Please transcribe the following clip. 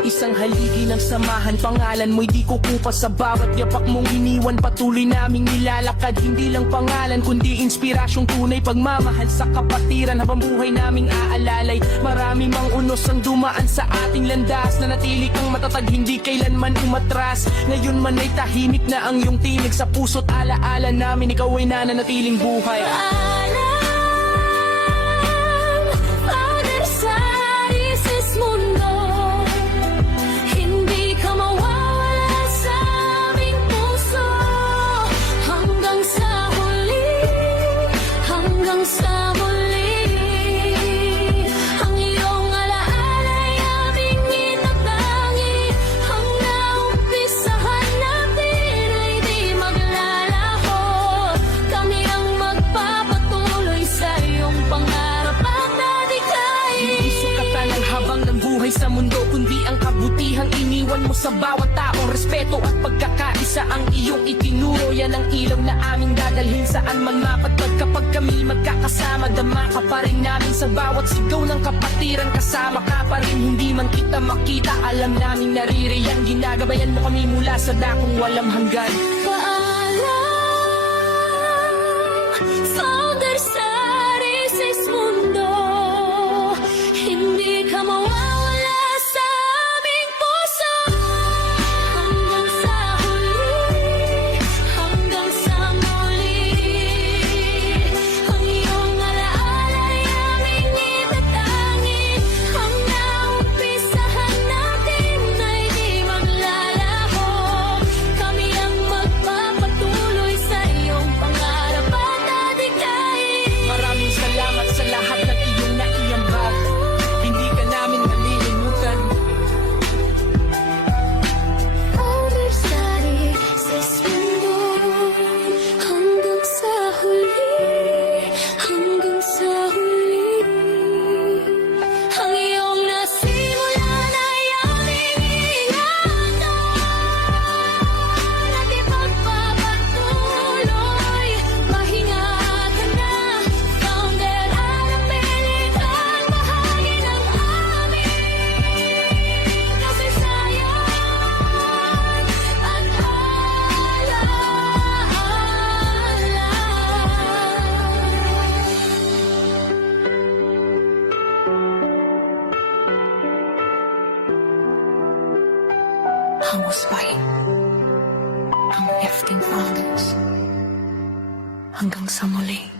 Isang haligi ng samahan, pangalan mo'y di kukupa. Sa bawat yapak mong iniwan, patuloy naming nilalakad. Hindi lang pangalan, kundi inspirasyong tunay. Pagmamahal sa kapatiran, habang buhay naming aalalay. Marami mang unos ang dumaan sa ating landas. Nanatili kang matatag, hindi kailanman umatras. Ngayon man ay tahimik na ang iyong tinig. Sa puso't alaala namin, ikaw ay nananatiling buhay. Sa mundo, kundi ang kabutihang iniwan mo sa bawat taong respeto at pagkakaisa ang iyong itinuro. Yan ang ilaw na aming dadalhin saan man mapadpad. Kapag kami magkakasama, dama ka pa rin namin sa bawat sigaw ng kapatiran. Kasama ka pa rin, hindi man kita makita, alam namin naririyan. Ginagabayan mo kami mula sa dakong walang hanggan. Founder sa Aries Mundo, hindi ka mawawala. Hangusbay ang FT Founders. Hanggang sa muli.